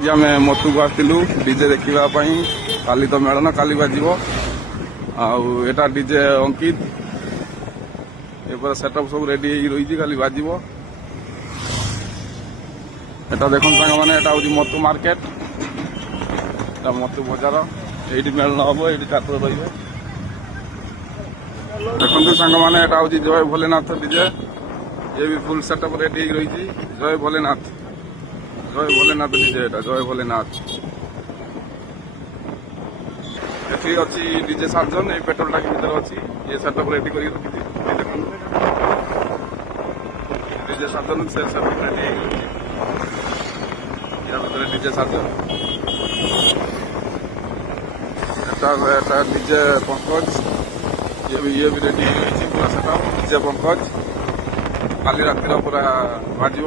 आम मतु को आसलु डीजे देखा काली तो मेलन काली बाजिब आटा डीजे अंकित सेटअप सब रेडी रही काली बाजिब एटा देखो सांग मैंने हूँ मतु मार्केट मतु बजार ये मेलन हम ये ठाकुर रे देखो सांग मैंने हूँ जय भोलेनाथ डीजे ये भी फुल सेटअप रेडी रही जय भोलेनाथ डीजे जय भोलेनाथ ये अच्छी डीजे सार्जन ये पेट्रोल टाकी भर अच्छी ये सेटअप रेडी कर डीजे सार्जन से setup ready DJ surgeon DJ Pankaj ये भी रेडी पूरा सेटअप डीजे पंकज काली रातिर पूरा बाजिब